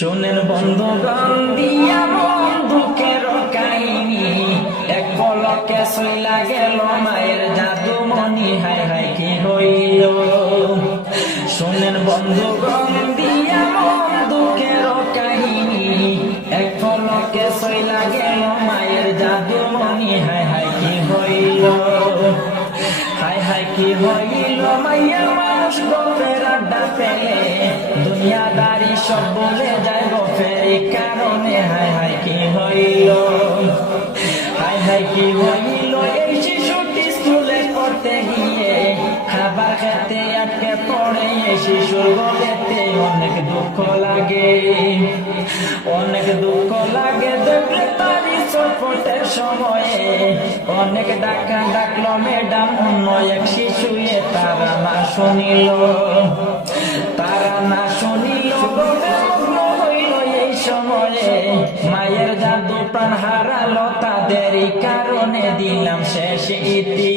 শোনেন বন্ধুগণ দিয়া বন্ধুকের কাহিনী, এক পলকে চইলা গেল মায়ের জাদু মনি, হায় হায় কি হইল। শোনেন বন্ধুগণ দিয়া বন্ধুকের কাহিনী, এক পলকে চইলা গেল মায়ের জাদু মনি, হায় হায় কি হইল। হায় হায় কি হইল, মাইয়া মানুষ গপের আড্ডা পেলে দুনিয়াদারি সব বলে যায় গপের কারণে, হায় হায় কি হইল। হায় হায় কি হইল, এই শিশুটি স্কুলে পড়তে গিয়ে খাবার খেতে আটকে পড়ে, এই শিশুর গলেতে অনেক দুঃখ লাগে, অনেক দুঃখ লাগে। দেখলে তারি চটপটের সময়ে অনেক ডাকা ডাকলো ম্যাডাম, অন্য এক শিশুয়ে তারা না শুনিল, তারা না শুনিল। হইল এই সময়ে মায়ের জাদু প্রাণ হারালো, তাদেরই কারণে দিলাম শেষ ইতি।